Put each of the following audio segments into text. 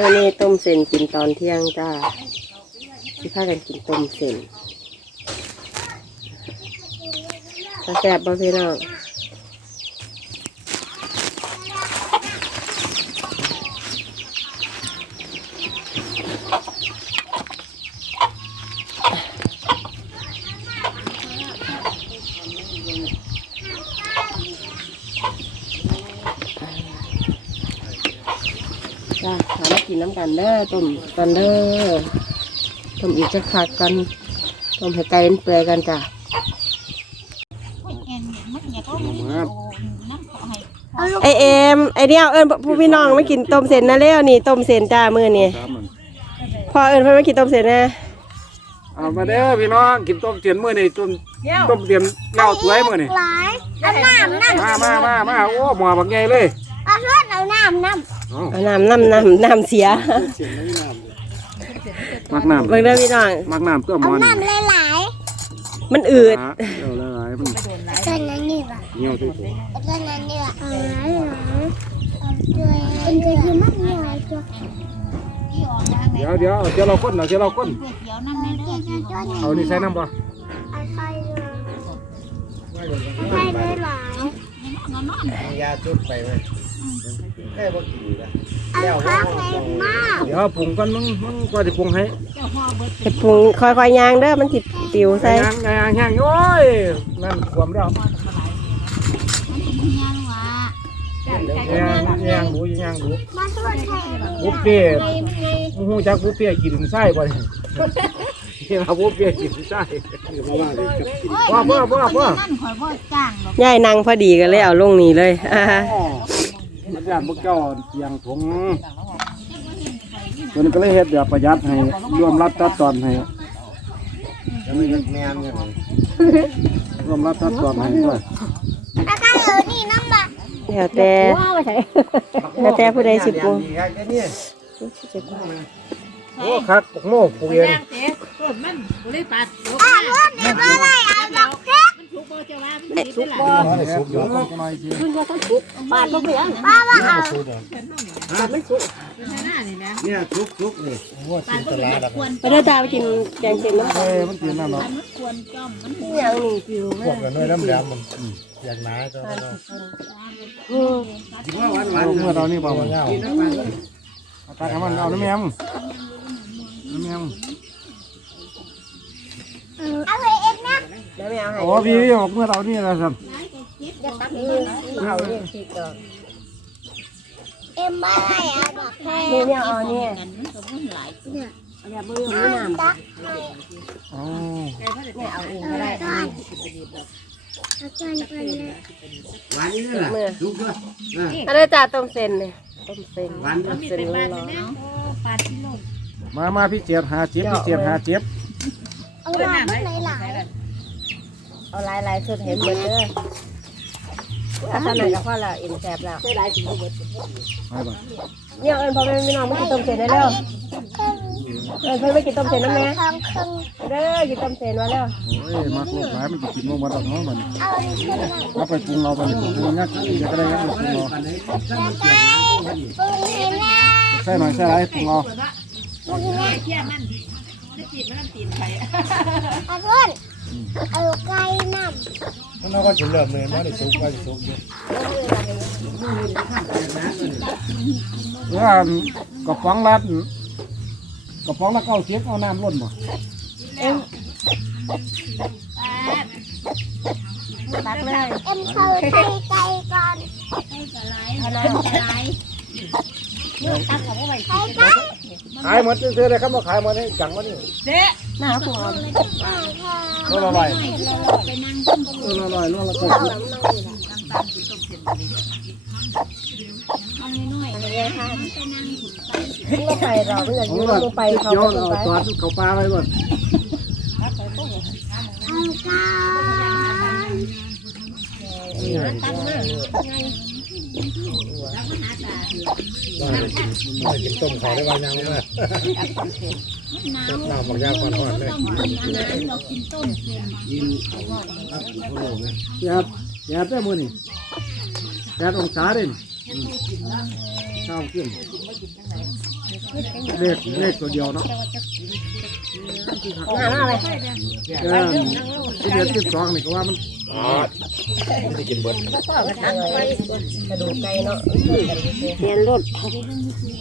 มื่อนี้ต้มเส้นกินตอนเที่ยงจ้าที่พากันกินต้มเส้นแซ่บบ่พี่น้อง จ้าหามากินน้ำกันเด้อต้มกันเด้อต้มอีกจะคักกันต้มให้ไก่มันเปื่อยกันจ้าไอเอ็มไอเดียวเอิญผู้พี่น้องไม่กินต้มเส้นนะเร็วนี่ต้มเส้นจ้ามือนี่พอเอิญเพิ่นไม่กินต้มเส้นนะเอามาเด้อพี่น้องกินต้มเตียนมื้อนี่ต้มต้มเตียนเล่าสวยมื้อนี่หลายเอาน้ำน้ำมามามามาโอ้หมอบักใหญ่เลยเอาเลือดเอาน้ำน้ำ เอาเอาน้ำน้ำน้ำน้ำเสียมักน้ำเบิ่งเด้อพี่น้องมักน้ำตัวหมเอาอนน้ำหลายมันอืดเดี๋ยวหลายๆมันๆต้นนั้นนี่ว่ะเหี่ยวที่สุดต้นนั้นนี่ว่ะเอาหลายหลายเอาด้วยเป็นตัวที่มันเหนียวจ้ะเดี๋ยวเดี๋ยวเอาเดี๋ยวเราคนเอาเดี๋ยวเราคนเอาเอานี่ใส่น้ำบ่เอาไข่เลยไข่เลยหลายยาจุดไปไหม แค่บ่กินนะเอาข้าวแข็งมากเดี๋ยวปรุงกันมึงมึงก็สิปรุงให้เห็ดปรุงค่อยๆย่างเด้อมันสิปิวใส่ย่างย่างย่างโอ้ยนั่นความแล้วย่างย่างดูย่างดูมาทอดไข่บุฟเฟ่ต์มูจักบุฟเฟ่ต์กินไส้บ่เนี่ยที่เราบุฟเฟ่ต์กินไส้พ่อพ่อพ่อพ่อย่ายนางพอดีกันเลยเอาลงนี่เลยอ่า มันยากมันเจ้าเตียงถงตัวนี้ก็เลยเฮ็ดแบบประหยัดให้รวมรัดตัดตอนให้จะไม่แม่นกันรวมรัดตัดตอนให้ด้วยแล้วก็เอานี่น้ำบะแล้วแต่แล้วแต่ผู้ใดสิปรุงดีครับแค่นี้โอ้คักปกโม่ปลูกเองอะรถนี่ก็ได้เอาดอกเพ ชรอ๋อได้สุกอยู่จังหน่อยสิป้าว่าเอาเนี่ยทุกทุกนี่ว่ากินตลาดแล้วไปเด้อจ้าไปกินแกงเส้นน้ำเอ้ยมันกินนั่นเนาะอย่างนี้ปิวพวกกันด้วยน้ำแดงมันอย่างน้าก็ไม่ต้องกินว่าหวานหวานเอาเมื่อเรานี่บ่เงาเอาตาให้มันเอาน้ำแมมน้ำแมมเอาไปเอ็ดนะ แล้วไม่เอาให้โอ้พี่พี่บอกเมื่อเรานี่นะสันเอานี่คิดก่อนเอ็มบ้าอะไรเอาดอกเพชรนี่เนี่ยเอานี่ตักอ๋อเนี่ยเอาเองก็ได้ก้อนเอาก้อนไปเลยหวานนี่แหละทุกด้วยอันนี้จ้าต้มเส้นเนี่ยต้มเส้นหวานต้มเส้นร้อนมามาพี่เจียดหาเจ็บพี่เจียดหาเจ็บเอาหลายมันหลายๆ เอาหลายๆสุดเห็นหมดเด้อถ้าขนาดกับพ่อละอิ่มแซ่บแล้วไปบ่เนี่ยเอิญพอแม่พี่น้องไม่กินต้มเส้นได้แล้วเอิญเพิ่นไม่กินต้มเส้นนะแม่ทองครึ่งเด้อกินต้มเส้นมาแล้วโอ้ยมาลูกหลายมันจะกินมันวันละน้องมันเอาอันนี้ขึ้นมาเอาไปปรุงเราไปปรุงงัดอีกก็ได้งัดปรุงเราแล้วก็ปรุงให้แม่ใส่หน่อยใส่ไรปรุงเราปรุงให้แม่เอาเพื่อน เอาไก่น้ำมันก็จะเริ่มเลยมันได้สุกก็จะสุกอยู่ว่ากระป๋องรัดกระป๋องละเก้าเสียบเอาน้ำล้นบ่ตักเลยเอ็มเข้าไก่ไก่ก่อนเอาน้ำไก่ไก่ ขายหมดซื้อเลยครับมาขายหมดให้จังวะนี่หน้าผมเอาโลละร้อยโลละร้อยโลละเก้าสิบไม่ไปเราไม่อยากโอ้ยืนละลงไปเขาเดี๋ยวลงเอาไปตอนเขาปลาไว้ก่อนเอาไก่ว่ากินต้มขอได้บางอย่างเลยต้มน้ำหมักยาก่อนหอนเลยแยบแยบได้มือนี่แยบองศาเด่น ข้าวขึ้นเลขเลขตัวเดียวเนาะหามาอะไรเออที่เดือนที่สองนี่ก็ว่ามันอ๋อไม่กินเบิดกระดูกไก่เนาะเรียนรถ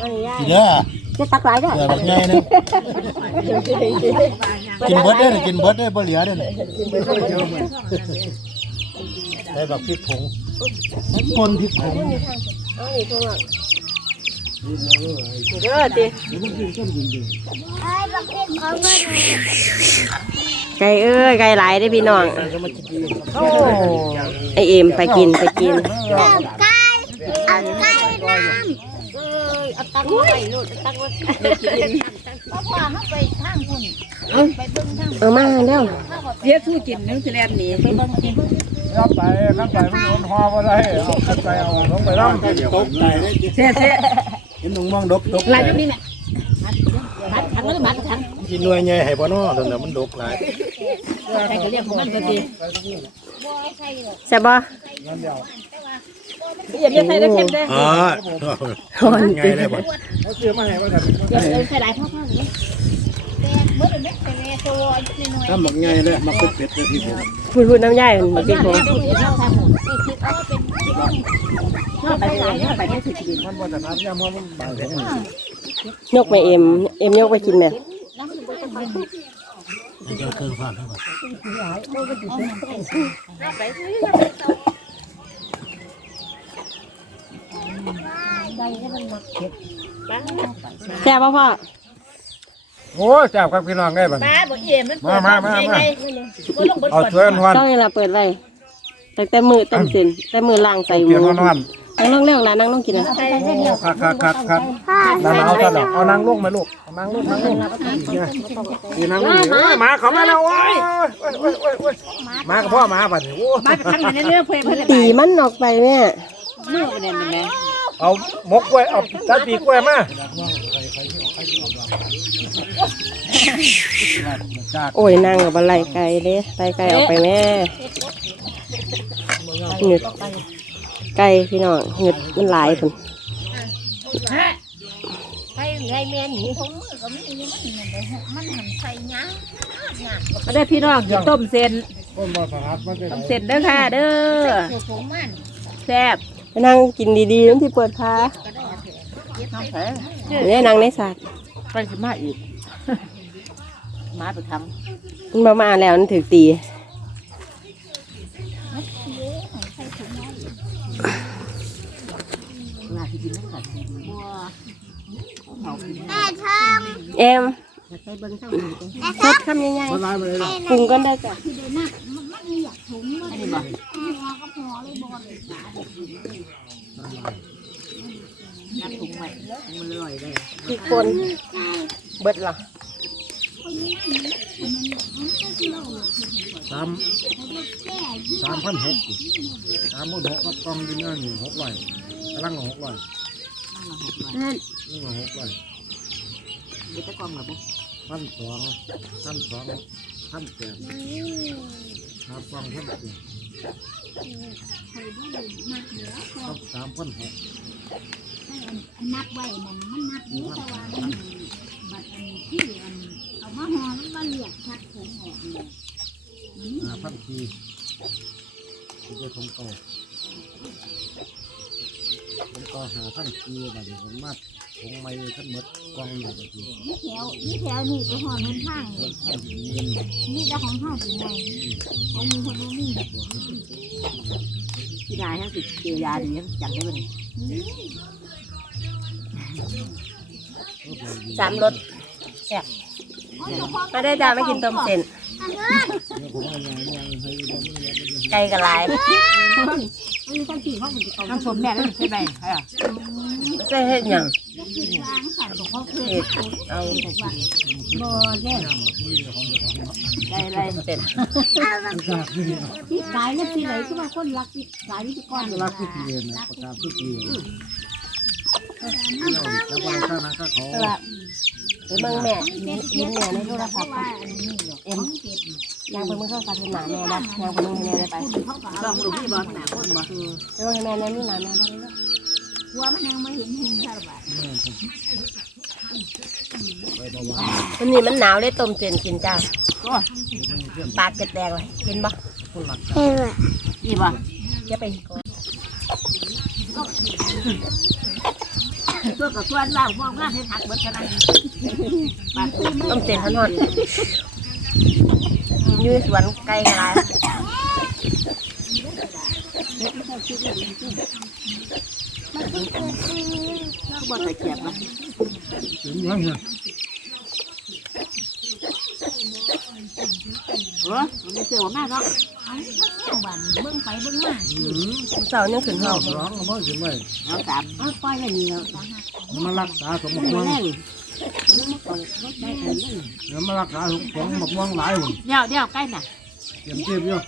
อันนี้ยากเด้อจะตักหลายเด้อเดี๋ยวบักใหญ่นึงกินเบิดได้อกินเบิดได้อบ่เหลือเด้อได้บักพริกผง คนพริกผงเอาอีกตัวละเด้อติไอ้บักเพ็ดของเงินไก่เอ้ยไก่หลายได้อพี่น้องโอ้ไอเอ็มไปกินไปกินเอาไก่เอาไก่น้เอาตังค์ไปลูกตังค์ว่าพ่อพ่อเขาไปทางคุณไปเบิ่งทางเอามาเร็วเรียกผู้กินนึกจะแลนหนีไปเบิ่งกิน รับไปข้างไปมันโดนหอบ่ได้เอาข้างไปเอาลงไปร่ำตกใจได้เซ่เซ่เห็นหนุ่งมองดกตกลายอยู่นี่แหละมัดทังแล้วมัดทังกินหน่วยใหญ่ให้บ่น้อตอนนั้นมันดกหลายใครก็เรียกของมันก็ดีใช่บ่อย่าเรียกใส่ได้เข้มได้อ๋อฮอนไงได้บ่เขาซื้อมาให้ว่อย่าเลยใส่หลายพ่อพ่อเลยเมื่อเด็กแต่แม่ตัวนิดหน่อยถ้าหมักใหญ่เลยมักเป็ดเป็ดเลยพี่ผม พูดพูดน้ำย่ายมันพี่ผมชอบทำหมดชอบไปหลายชอบไปไม่ถึงกินมันบ่ถนัดยามมันบางแห่งยกไปเอ็มเอ็มยกไปกินแม่เดี๋ยวเครื่องฟังให้ก่อนแซ่บบ่พ่อ โอ้ยแซ่บครับพี่น้องได้บัดมาบอกเอ็มมันมามามามาก็ลงบนเอาช่วยนวลต้องนี่ล่ะเปิดไว้ตั้งแต่มือต้มเส้นแต่มือล่างใส่หเปลี่มูยนนวลนั่งลงเร็วล่ะนั่งลงกินอะคักคักคักคักำพ่อนั่นเอาซะแล้วเอานางลงไหมลูกเอานางลงนางลงเนี่ยนี่นางลงโอ้ยหมาเขามาแล้วโอ้ยโอ้ยโอ้ยโอ้ยโอ้ยมากับพ่อหมาบัดนี้โอ้ยมาทางไหนเรื่อยเพื่อนเพื่อนตีมันออกไปแม่มือเนี่ยเป็นไงเอาหมกกล้วยเอาตัดปีกกล้วยมา โอ้ยนั่งกับอะไรไก่เด้ไล่ไก่ออกไปแม่หงึดไก่พี่น้องหงึดมันหลายพุ่นไปไงแม่หนีของมือก็ไม่มีมันมันหันใส่ยางมาได้พี่น้องกินต้มเส้นคนบ่สะอาดมันเป็นต้มเส้นเด้อค่ะเด้อคือของมันแซ่บไปนั่งกินดีๆนั่นที่เปิดพา น้องแผลเนี่ยนั่งในศาสตร์ไปสิมาอีก มาไปทมันมามาแล้วมันถือตีำลาที่กินนั่นก่อนบัวเขากินแม่ทองเอ็มไปเบิ้งเท่าสดคำใหญ่มันลายมาเลยล่ะๆปรุงกันได้จ้ะ อันนี้บ่นับถุงไว้ มันอร่อยเลยพี่คนเบิดเหรอสามสามพันหกสามหมื่นหกกับกล่องดินเนอร์นี่หกร้อยกำลังหกร้อยนี่มาหกร้อยเดี๋ยวจะกองหรอปุ๊พันสองพันสองพันแปดครับกล่องพันแปดครับสามพันหก นับไว้มันมันนับอยู่แต่ว่ามันบัดอันที่อันเอามาห่อมันมาเหลียกชัดผมออกเลยหาพันสี่คือจะทงเก่าทงเก่าหาพันสี่บาทผมมาทงไม่ท่านหมดกองอยู่แบบนี้นี่แถวนี่แถวนี่ไปห่อเงินทางเงินพันเงินนี่เจ้าของห้องเป็นไงเอามือคนดูนี่ที่นายทั้สิเจียาดีจังได้บ่นี่ สามรสแซ่บมาได้จ้าไม่กินต้มเส้นไก่กระไรน้ำส้มแม่ก็ใช่ไหมเออใส่เห็ดหยังล้างสัตว์ของเขาเคยเห็ดเอาบ่เด้ได้อะไรเสร็จที่ขายเนี่ยที่ไหนที่ว่าคนรักที่ขายนี่ที่ก้อนรักที่เรียนนะประกาศที่เรียน แล้วว่าข้านั้นก็เขาไปเบิ่งแม่ยิ้มแม่ในโทรศัพท์เอ็มยางไปเบิ่งโทรศัพท์เป็นหนาแม่ได้ยางไปเบิ่งแม่ได้ไปลองดูพี่บอลหนาคนบ่ไปเบิ่งให้แม่มีหนาแม่ได้เลยหัวมันยังไม่เห็นเหุ่นใช่ป่ะไปเบาหวานวันนี้มันหนาวเลยต้มเส้นกินจ้าก็ปากจะแตกเลยเห็นปะคนหลักนี่บ่จะไปก่อน ตัวกับส่วนเรามองงานให้หักเบิดกันนะปากตุ้ต้มเสร็จทอดๆกินยืนสวนไกลกันแลายบ่ตะเกียบนะถึงยังเนี่ย เออมันไม่เสือมากเนาะเอาเท่าแนวบ้านเบิ่งไปเบิ่งมาอืมเสาร์ยังขึ้นห้ข้าอวงร้องเอามากินไว้เอาสามเอาปล่อยไว้นี่แล้วมารักษาสมบัติม่วงเดี๋ยวมารักษาสมบัติม่วงหลายหุ่นเดี๋ยวเดี๋ยวใกล้น่ะเตรียมเทียบอยู่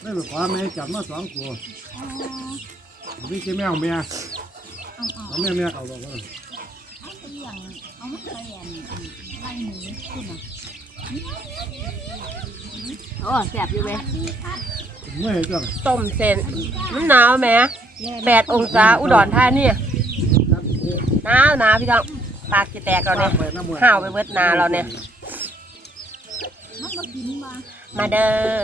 ไม่ไปขอแม่จับมาสองตัวพี่เจ้าแมวแม่เอาเอาเอาแม่แม่เขาบอกว่าเอาไปเลี้ยงเอามันไปอันอันไล่หมูขึ้นมา โอ้แสบอยู่เว้ยเมื่อยจังต้มเส้นมันหนาวแหมแปดองศาอุดรธานีหนาวหนาวพี่น้องปากจะแตกเราเนี่ยไปน้ำมือห่าวไปเบิดนาเราเนี่ยมันบ่กินมามาเด้อ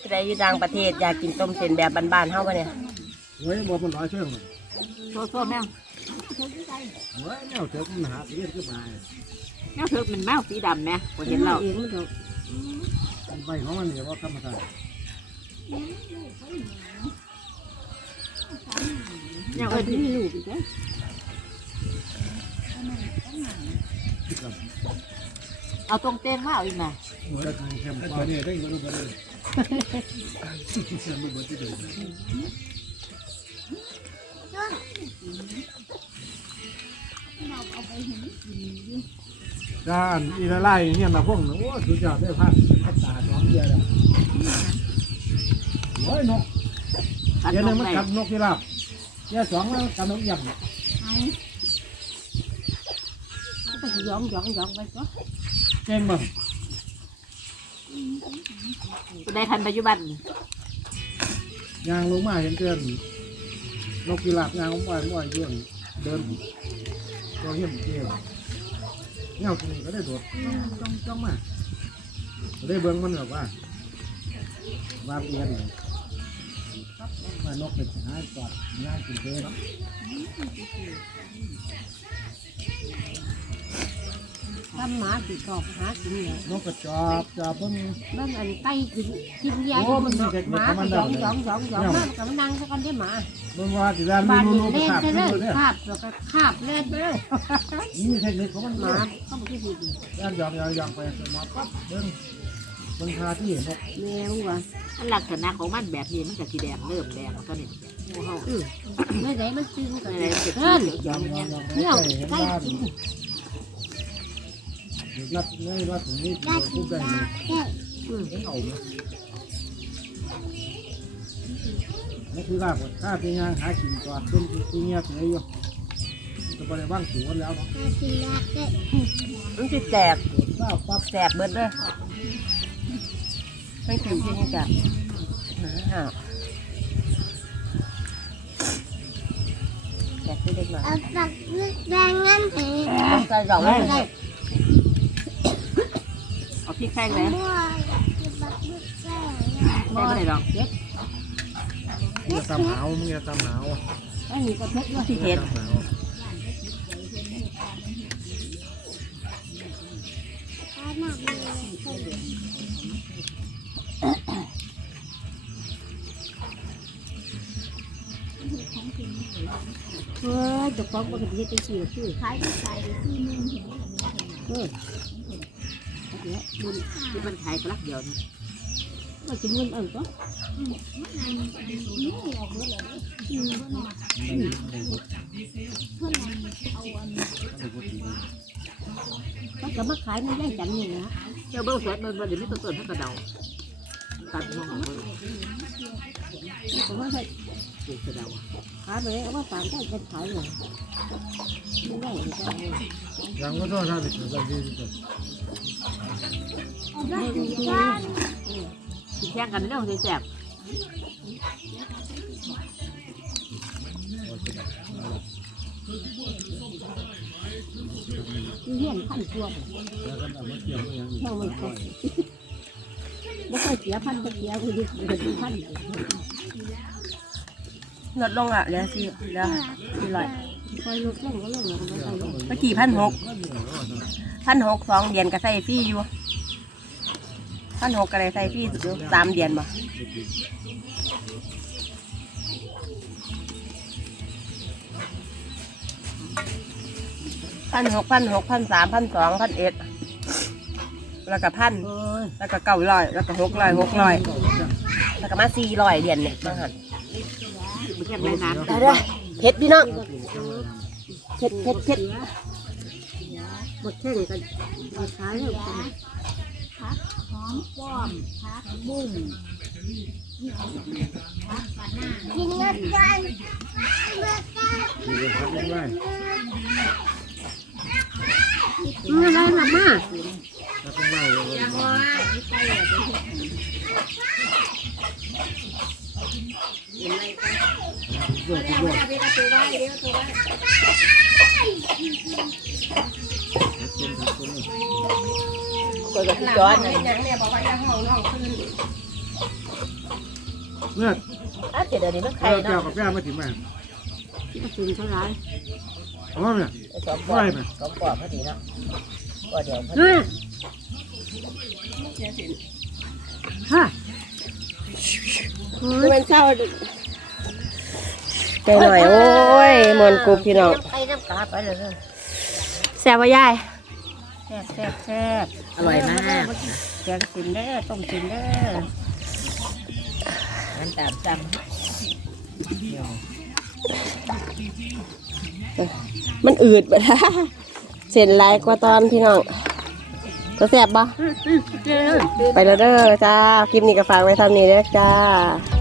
ผู้ใดอยู่ต่างประเทศอยากกินต้มเส้นแบบบ้านๆเฮาปะเนี่ยเฮ้ยบอกมันหลายเชื่องโซ่โซ่แมวเฮ้ยแมวเถอะมันหาเรียนขึ้นมา แมวเถิกมันแมวสีดำไหมพอเห็นเราใบของมันเนี่ยว่าธรรมชาติแมวเอิญที่มีลูกอีกแล้วที่กับเอาตรงเต้นมาเอาอีกนะหัวจะเข้มข้นนี่ได้ยินรู้ไปเลยมันเบิดที่เดิมด้านอีละไล่เนี่ยมาพวกหนูสุดยอดได้พันพันตาสองเดียวแล้วโอ้ยนกเดี๋ยวนึงมันกัดนกที่ราบเดี๋ยวสองมันกัดนกยักษ์เอาไปหยองหยองหยองไปก็เก่งมั้งในทันปัจจุบันยางลงมาเห็นเกินนกที่ราบยางลงไปมั่วเยื่อนเดินตัวเหี้ยมเกี่ยว เงาตัวนี้ก็ได้โดดจ้องจ้องมาได้เบิ้งมันแบบว่าว่าเอียนมานกเป็นหาจอดงานกินเจเนาะ ทำหมาสิกอบหากินเนี่ยนกกระจอบจอบเบิ้งเบิ่งอันไก่กินกินยาโอ้มันมีเทคหนิคมาของมัก็นหยเด้อองหยองหยองหยองมากับมันนั่งสักกันได้หมาเบิ้งว่าสิด้านบ้านนู่นี้นๆไปเล่นขาบไปเลยเนี่ยคาบแล้วก็คาบเล่นไปเลยนี่เทคนิคของมันหหมามาเขาบอกที่ดีด้านยองยองยองไปสมาปั๊บเบิ้งเบิ้งคาที่เห็นนกแมวว่ะมันลักษณะของมันแบบนี้มันจะสีแดงเริ่มแดงแล้วก็นี่งูเห่าเมื่อไหร่มันตึงก็อะไรเลยเกิดเพิ่นเขียวยเขีอยวงเนี่ยยองยองไปเห็นบ้านเด็กนั ดนี่ว่าถึงนี่เด็กพูดได้ไหมอืมเอาไหมนี่คือลาบข้าเป็นงานหากินก่อนเป็นที่เงียบเลยอยู่จะไปในบ้านสวนแล้วเนาะมันสิแตกสวนเศร้าปั๊บแสบเบิดเลยไม่ถึงที่นี่จ้ะห่าวแสบที่เด็กหน่อยเอาปักลึกแรงงั้นเองต้องใส่สองไม่ได้เอา พริกแห้งเลยมั่วปักลึกแรงไม่ได้หรอกมึงจะตำหาวมึงจะตำหาวอันนี้ก็เพชรว่าที่เห็ดตำหาวเฮ้ยเจะฟ้าของมันเป็นเฮ็ดจังซี่คือขายขายที่นึงเออ ที่มันขายกลักเดียวนี่มันสิเงินเอิ้นก็เขาก็มาขายในย่างจันนี่นะเจ้าเบิ้งสวนมันมันเดี๋ยวนี้ต้นต้นถ้ากระเดาตัดมองของมันเขาว่าให้ปลูกกระเดาขายไปเอามาฝากได้เป็นขายเลยไม่ได้เลยยังก็ต้องทำอีกแบบนี้ที่สุดไม่ได้สิ แข่งกันเรื่องแสบเฮียนพันตัว แล้วก็เอามาเกี่ยวกับอย่างนี้เท่ามันก็บ่ค่อยเสียพันก็เสียคือดิเดือนพัน ลดลงอะเหลือสี่เหลือสี่ร้อย คอยลดลงก็ลงแล้วก็ลงเมื่อกี้พันหกพันหกสองเดือนก็ใส่ฟรีอยู่พันหกก็เลยใส่ฟรีอยู่สามเดือนบ่พันหกพันหกพันสามพันสองพันเอ็ดแล้วก็พันแล้วก็เก้าร้อยแล้วก็หกร้อยหกร้อยแล้วก็มาสี่ร้อยเดือนเนี่ยมาหันมันแค่ไม่นานได้ได้ เผ็ดพี่น้องเผ็ดเผ็ดเผ็ดบ่แข่งกันมาขายแล้วพักหอมป้อมพักบุ้งพักปะหน้ากินเงินกันมีกระพักด้วยมาแล้วล่ะมาแล้วก็ไหว้เลยโยกโยกกดกับพี่จอนยังเนี่ยบอกว่าอย่าห้องน้องขึ้นเมื่ออะเดี๋ยวเดี๋ยวนี้มันใครเราแก้วเนาะกับแก้วมา ถึงแม่ก็ถึงเท่าไหร่เอาว่าเนี่ยสองปอดสองปอดพอดีเนา มันเศร้าใจหน่อย โอ้ยมวนกรุบพี่น้องไปน้ำตาไปเลยแซ่บว่ายายแซ่บแซ่บแซ่บอร่อยมากแกงสินเด้อต้มสินเด้อน้ำตาลซ้ำมันอืดบ่ล่ะเส้นลายกว่าตอนพี่น้อง จะแซ่บบ่เด้อไปแล้วเด้อจ้าคลิปนี้ก็ฝากไว้เท่านี้เด้อจ้าเ